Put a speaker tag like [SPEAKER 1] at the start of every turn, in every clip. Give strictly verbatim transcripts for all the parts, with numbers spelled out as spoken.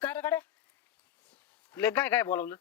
[SPEAKER 1] काय रे गाड्या ले काय काय बोलावलं?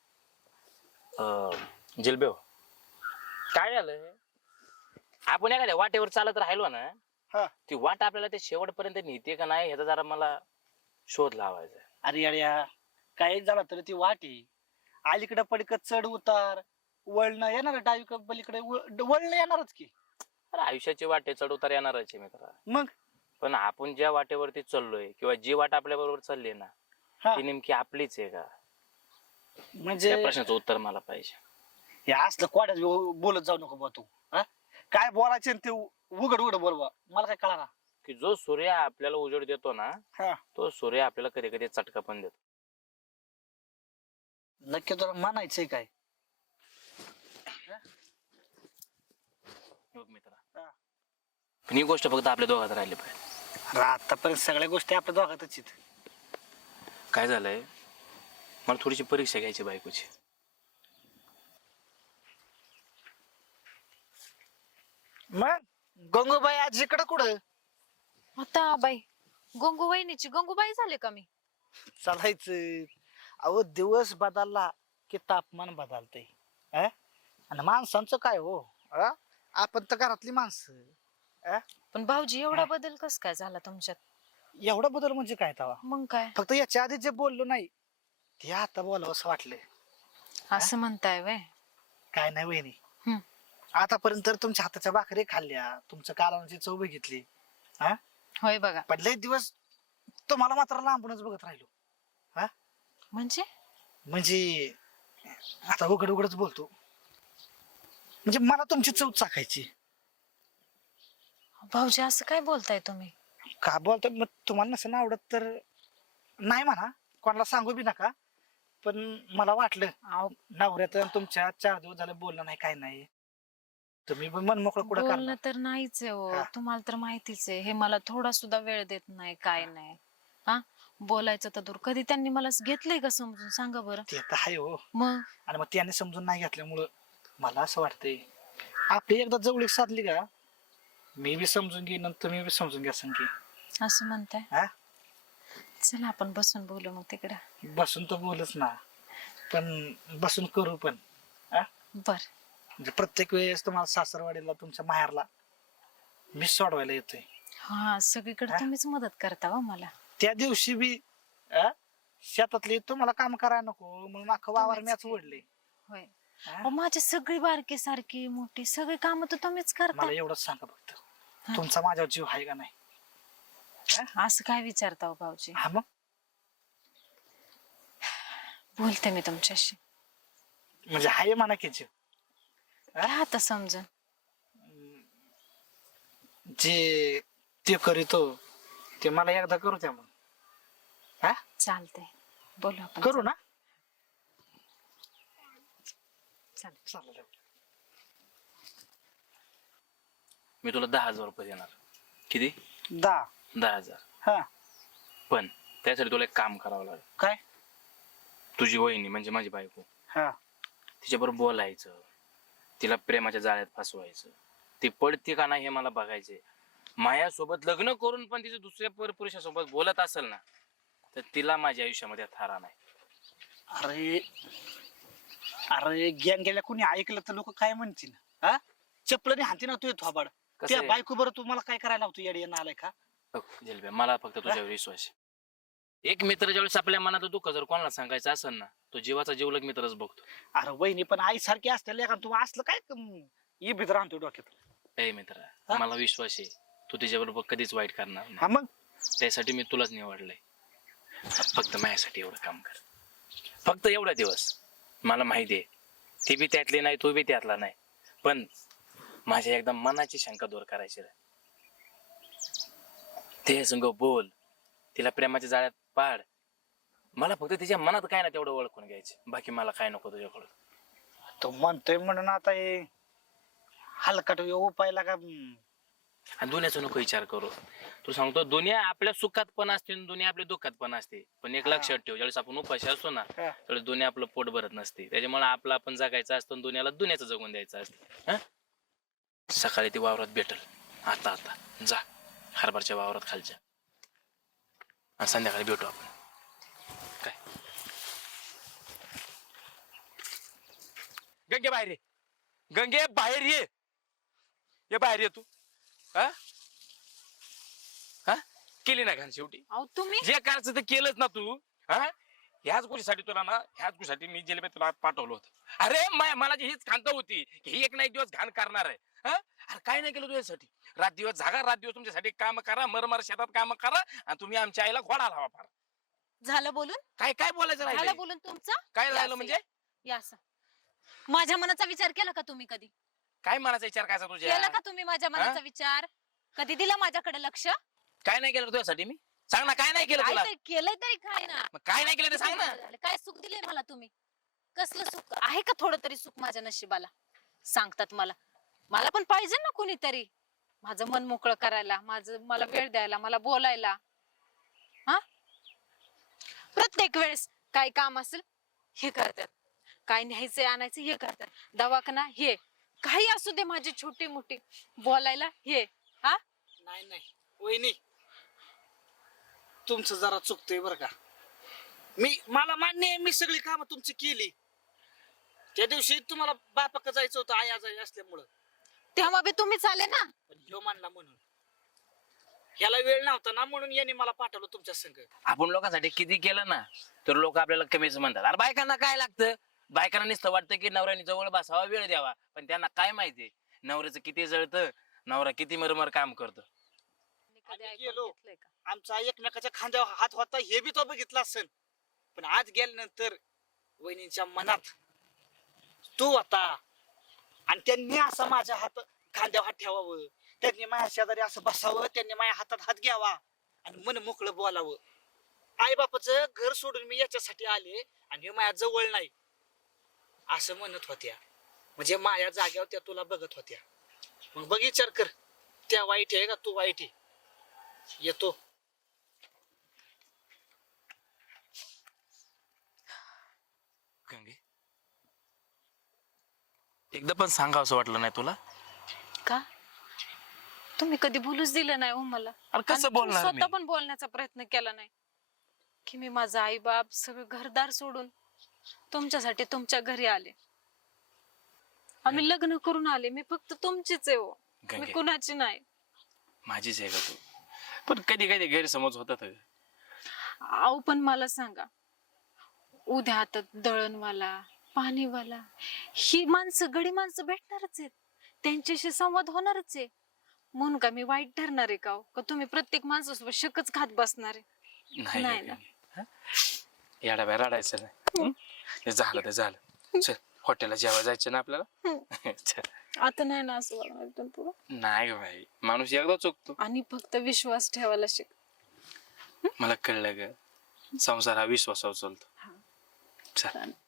[SPEAKER 2] जिलबे काय झालं आपण एखाद्या वाटेवर चालत राहिलो ना
[SPEAKER 1] हा
[SPEAKER 2] ती वाट आपल्याला ते शेवटपर्यंत नेते का नाही ह्याचा जरा मला शोध लावायचा आहे.
[SPEAKER 1] अरे अड्या काय झालं तरी ती वाट आहे अलीकडे पडकत चढ उतार वळणं येणार डावीकडे पलीकडे वळणं येणारच की.
[SPEAKER 2] अरे आयुष्याची वाटे चढ उतार येणारच आहे मित्रा.
[SPEAKER 1] मग
[SPEAKER 2] पण आपण ज्या वाटेवरती चाललोय किंवा जी वाट आपल्या बरोबर चालली ना
[SPEAKER 1] हा
[SPEAKER 2] ती नेमकी आपलीच आहे का
[SPEAKER 1] म्हणजे
[SPEAKER 2] त्या प्रश्नाचं उत्तर मला पाहिजे.
[SPEAKER 1] हे असलं कोड्याच बोलत जाऊ नको बा तू हा काय बोलायचे ते उघड उघड बोलवा मला काय कळा ना
[SPEAKER 2] की जो सूर्य आपल्याला उजेड देतो ना
[SPEAKER 1] हा
[SPEAKER 2] तो सूर्य आपल्याला कधी कधी चटका पण देतो.
[SPEAKER 1] नक्की तुला म्हणायचंय काय?
[SPEAKER 2] बघ मित्रा
[SPEAKER 1] हा.
[SPEAKER 2] पण ही गोष्ट फक्त आपल्या दोघात राहिली पाहिजे.
[SPEAKER 1] अरे आतापर्यंत सगळ्या गोष्टी आपल्या दोघातच आहेत.
[SPEAKER 2] काय झालंय मला थोडीशी परीक्षा घ्यायची बायकोची.
[SPEAKER 1] मग गंगूबाई आज इकडं कुठं
[SPEAKER 3] आता बाई गंगू वहिनीची गंगूबाई झाले का मी?
[SPEAKER 1] चालायचं? अहो दिवस बदलला की तापमान बदलतंय अं? आणि माणसांचं काय हो अं? आपण तर घरातली माणसं अं?
[SPEAKER 3] पण भाऊजी एवढा बदल कस काय झाला तुमच्यात?
[SPEAKER 1] एवढा बदल म्हणजे काय तवा
[SPEAKER 3] मग काय
[SPEAKER 1] फक्त याच्या आधी जे बोललो नाही ते आता बोलावं असं वाटलं.
[SPEAKER 3] असं म्हणताय वय?
[SPEAKER 1] काय नाही वहिनी
[SPEAKER 3] हम्म.
[SPEAKER 1] आतापर्यंत तर तुमच्या हाताच्या भाकरी खाल्ल्या तुमच्या कालवणाची चव बघितली हा
[SPEAKER 3] होय बघा.
[SPEAKER 1] पण लय दिवस तुम्हाला मात्र लांबूनच बघत राहिलो. हा
[SPEAKER 3] म्हणजे
[SPEAKER 1] म्हणजे आता उघड उघडच बोलतो म्हणजे मला तुमची चव चाकायची.
[SPEAKER 3] भाऊजी असं काय बोलताय तुम्ही?
[SPEAKER 1] का बोलतो मग तुम्हाला नसेल आवडत तर नाही म्हणा कोणाला सांगू बी नका पण मला वाटलं
[SPEAKER 3] अहो,
[SPEAKER 1] नवऱ्यात तुमच्या चार दिवस झालं बोललं नाही काय नाही तुम्ही पण मन मोकळं कुठं
[SPEAKER 3] बोलणं
[SPEAKER 1] करणार.
[SPEAKER 3] तर नाहीच आहे हो.
[SPEAKER 1] हा.
[SPEAKER 3] तुम्हाला तर माहितीच आहे हे मला थोडा सुद्धा वेळ देत नाही काय नाही. हा बोलायचं तर दूर कधी त्यांनी मला घेतलंय का समजून सांगा बरं.
[SPEAKER 1] ते तर आहे हो
[SPEAKER 3] मग
[SPEAKER 1] आणि मग त्याने समजून नाही घेतल्यामुळं मला असं वाटतंय आपली एकदा जवळीक साधली का मी बी समजून घेईन आणि तुम्ही बी समजून घ्या की.
[SPEAKER 3] असं म्हणताय?
[SPEAKER 1] हा
[SPEAKER 3] चला आपण बसून बोलू मग तिकडं.
[SPEAKER 1] बसून तर बोलच ना पण बसून करू पण हा
[SPEAKER 3] बर.
[SPEAKER 1] म्हणजे प्रत्येक वेळेस तुम्हाला सासरवाडीला तुमच्या माहेरला मी सोडवायला येतोय.
[SPEAKER 3] हा सगळीकडे
[SPEAKER 1] हा?
[SPEAKER 3] तुम्हीच मदत करता हो मला.
[SPEAKER 1] त्या दिवशी बी अं, शेतातली तुम्हाला काम करायला नको म्हणून अख्खं वावर
[SPEAKER 3] तुम्हीच
[SPEAKER 1] मॅच
[SPEAKER 3] केलं.
[SPEAKER 1] ओढले.
[SPEAKER 3] होय.
[SPEAKER 1] हा?
[SPEAKER 3] अहो, माझी सगळी बारकी सारखी मोठी सगळी काम तर तुम्हीच करता.
[SPEAKER 1] मला एवढंच सांगा फक्त तुमचा माझ्यावर जीव आहे का नाही?
[SPEAKER 3] असं काय विचारता हो भाऊजी?
[SPEAKER 1] हा मग
[SPEAKER 3] बोलते मी तुमच्याशी.
[SPEAKER 1] म्हणजे हाय म्हणा की जीव
[SPEAKER 3] घ्या आता समजून.
[SPEAKER 1] जे ते करीतो ते मला एकदा करू द्या मग. हा
[SPEAKER 3] चालते बोलू आपण.
[SPEAKER 1] करू ना
[SPEAKER 3] चालेल.
[SPEAKER 1] चालेल.
[SPEAKER 2] मी तुला दहा हजार रुपये देणार. किती?
[SPEAKER 1] दहा
[SPEAKER 2] दहा हजार.
[SPEAKER 1] हा
[SPEAKER 2] पण त्यासाठी तुला एक काम करावं लागेल.
[SPEAKER 1] काय?
[SPEAKER 2] तुझी वहिनी म्हणजे माझी बायको
[SPEAKER 1] हा
[SPEAKER 2] तिच्याबरोबर बोलायचं तिला प्रेमाच्या जाळ्यात फसवायचं ती पडते का नाही हे मला बघायचे. मायासोबत लग्न करून पण तिचं दुसऱ्या परपुरुषासोबत बोलत असेल ना तर तिला माझ्या आयुष्यामध्ये थारा नाही.
[SPEAKER 1] अरे अरे ज्ञान गेल्या कोणी ऐकलं तर लोक काय म्हणतील हा चपलने हाती ना तू येतो थोबाड
[SPEAKER 2] कसं
[SPEAKER 1] त्या
[SPEAKER 2] आहे?
[SPEAKER 1] बायको बरं तुम्हाला काय करायला होतो येड येणं आलाय का?
[SPEAKER 2] बघ, जेलब्या, मला फक्त तुझ्यावर विश्वास आहे. एक मित्र ज्यावेळेस आपल्या मनात दुःख जर कोणाला सांगायचं असेल ना तो जीवाचा जीवलग मित्रच बघतो.
[SPEAKER 1] अरे वहिनी पण आई सारखी असते का तू असलं काय ये भीतर आणतो डोक्यात.
[SPEAKER 2] ए मित्र मला विश्वास आहे तू तिच्याबरोबर कधीच वाईट करणार
[SPEAKER 1] हा
[SPEAKER 2] नाही.
[SPEAKER 1] मग
[SPEAKER 2] त्यासाठी मी तुलाच निवडलंय. फक्त माझ्यासाठी एवढं काम कर. फक्त एवढा दिवस. मला माहिती आहे ती बी त्यातली नाही तू बी त्यातला नाही पण माझ्या एकदम मनाची शंका दूर करायची रे. ते संग बोल तिला प्रेमाच्या जाळ्यात पाड. मला फक्त तिच्या मनात काय ना तेवढं ओळखून घ्यायचं बाकी मला काय नको तुझ्याकडून.
[SPEAKER 1] तो म्हणतोय म्हणून आता हे हलकट उपायला का
[SPEAKER 2] आणि दुनियाचा नको विचार करू. तू सांगतो दुनिया आपल्या सुखात पण असते आणि दुनिया आपल्या दुःखात पण असते पण एक लक्षात ठेव ज्यावेळेस आपण उपाशी असतो ना त्यावेळेस दुनिया आपलं पोट भरत नसते. त्याच्यामुळे आपलं आपण जगायचं असतं दुनियाला दुनियाचं जगून द्यायचं असतं. हा सकाळी ती वावरात भेटल आता आता जा हरभरच्या वावरात खालच्या आणि संध्याकाळी भेटू आपण. काय गंगे बाहेर ये, गंगे बाहेर ये, ये बाहेर ये तू. हा हा केली ना घाण शेवटी.
[SPEAKER 3] अहो तुम्ही
[SPEAKER 2] जे करायचं ते केलंच ना तू. हा ह्याच गोष्टीसाठी तुला ना ह्याच गोष्टीसाठी मी जेलमध्ये तुला पाठवलं होतं. अरे मा- मला जी हीच खांत होती की ही एक ना एक दिवस घाण करणार आहे. हा अरे काय नाही केलं तुझ्यासाठी. रात दिवस जागा, रात दिवस तुमच्यासाठी काम करा, मरमर शेतात काम करा आणि तुम्ही आमच्या आईला घोडा लावा फार.
[SPEAKER 3] झालं बोलून
[SPEAKER 2] काय काय बोलायचं
[SPEAKER 3] झालं
[SPEAKER 2] राहिलं?
[SPEAKER 3] बोलून तुमचं
[SPEAKER 2] काय
[SPEAKER 3] या
[SPEAKER 2] राहिलं
[SPEAKER 3] असं
[SPEAKER 2] म्हणजे?
[SPEAKER 3] या असं. माझ्या मनाचा विचार केला का तुम्ही कधी?
[SPEAKER 2] काय मनाचा विचार करायचा तुझ्या?
[SPEAKER 3] केला का तुम्ही माझ्या मनाचा विचार? कधी दिला माझ्याकडे लक्ष?
[SPEAKER 2] काय नाही केलं तुझ्यासाठी मी? सांग ना काय नाही केलं तुला?
[SPEAKER 3] काहीतरी केलंय तरी काय ना.
[SPEAKER 2] मग काय नाही केलं ते सांग ना.
[SPEAKER 3] काय सुख दिले मला तुम्ही? कसलं सुख आहे का? थोडं तरी सुख माझ्या नशिबाला सांगतात मला. मला पण पाहिजे ना कोणीतरी माझं मन मोकळं करायला, माझं मला वेळ द्यायला, मला बोलायला. हा प्रत्येक वेळेस काय काम असेल हे करतात, काय न्यायचंय आणायचं हे करतात, दवाखाना हे काही असू दे माझी छोटी मोठी बोलायला हे. हा
[SPEAKER 1] नाही नाही वहिनी, तुमचं जरा चुकतंय बरं का. मी मला मान्य आहे, मी सगळी कामं तुमची केली. त्या दिवशी तुम्हाला बापाक जायचं होतं आई आजारी असल्यामुळं,
[SPEAKER 3] तेव्हा बी तुम्हीच आले ना.
[SPEAKER 1] पण ह्यो मानला म्हणून. ह्याला वेळ नव्हता ना म्हणून याने मला पाठवलं तुमच्या संग.
[SPEAKER 2] आपण लोकांसाठी किती केलं ना तर लोक आपल्याला कमीच म्हणतात. अरे बायकांना काय लागतं? बायकांना नुसतं वाटतं की नवऱ्याने जवळ बसावा, वेळ द्यावा. पण त्यांना काय माहितीये नवऱ्याचं किती जळतं, नवरा किती मरमर काम करतो.
[SPEAKER 3] कधी
[SPEAKER 1] आम्ही
[SPEAKER 3] ऐकून
[SPEAKER 1] गेलो.
[SPEAKER 3] घेतलंय का?
[SPEAKER 1] आमचा एकमेकाच्या खांद्यावर हात होता हे बी तो बघितला असेल. पण आज गेल्यानंतर वहिनीच्या मनात तू होता आणि त्यांनी असं माझ्या हात खांद्यावर हात ठेवावं, त्यांनी माझ्या शेजारी असं बसावं, त्यांनी माझ्या हातात हात घ्यावा आणि मन मोकळं बोलावं. आई बापाचं घर सोडून मी याच्यासाठी आले आणि हे माझ्या जवळ नाही असं म्हणत होत्या. म्हणजे माझ्या जाग्यावर त्या तुला बघत होत्या. मग बघ विचार कर, त्या वाईट आहे का तू वाईट आहे? येतो.
[SPEAKER 2] गंगे एकदा पण सांगा असं वाटलं नाही तुला?
[SPEAKER 3] का तुम्ही कधी बोलूच दिलं नाही हो मला.
[SPEAKER 2] अरे कसं
[SPEAKER 3] आणि तुम्ही
[SPEAKER 2] बोलणार मी?
[SPEAKER 3] स्वतः पण बोलण्याचा प्रयत्न केला नाही की मी माझा आई बाप सगळं घरदार सोडून तुमच्यासाठी तुमच्या घरी आले. आम्ही लग्न करून आले, मी फक्त तुमचीच आहे हो, मी
[SPEAKER 2] गंगे.
[SPEAKER 3] कुणाची नाही.
[SPEAKER 2] माझीच आहे का तू? पण कधी कधी गैरसमज होतात.
[SPEAKER 3] आऊ पण मला सांगा, उद्या आता दळणवाला, पाणीवाला ही माणसं गडी माणसं भेटणारच आहेत, त्यांच्याशी संवाद होणारच आहे. म्हणून का मी वाईट ठरणार आहे का हो? का तुम्ही प्रत्येक माणसासोबत शकच खात बसणार आहे?
[SPEAKER 2] नाही
[SPEAKER 3] नाही
[SPEAKER 2] गं
[SPEAKER 3] ना.
[SPEAKER 2] गंगे. हं? येडा बाहेर रडायचं नाही. हं? ते झालं ते झालं. चल हॉटेलला जेवायला जायचं ना आपल्याला. चल.
[SPEAKER 3] आता नाही ना असं वागणार इथून पुढं.
[SPEAKER 2] नाही गं भाई, माणूस एकदा चुकतो.
[SPEAKER 3] आणि फक्त विश्वास ठेवायला शिक.
[SPEAKER 2] मला कळलं ग, संसार हा विश्वासावर चालतो. चल.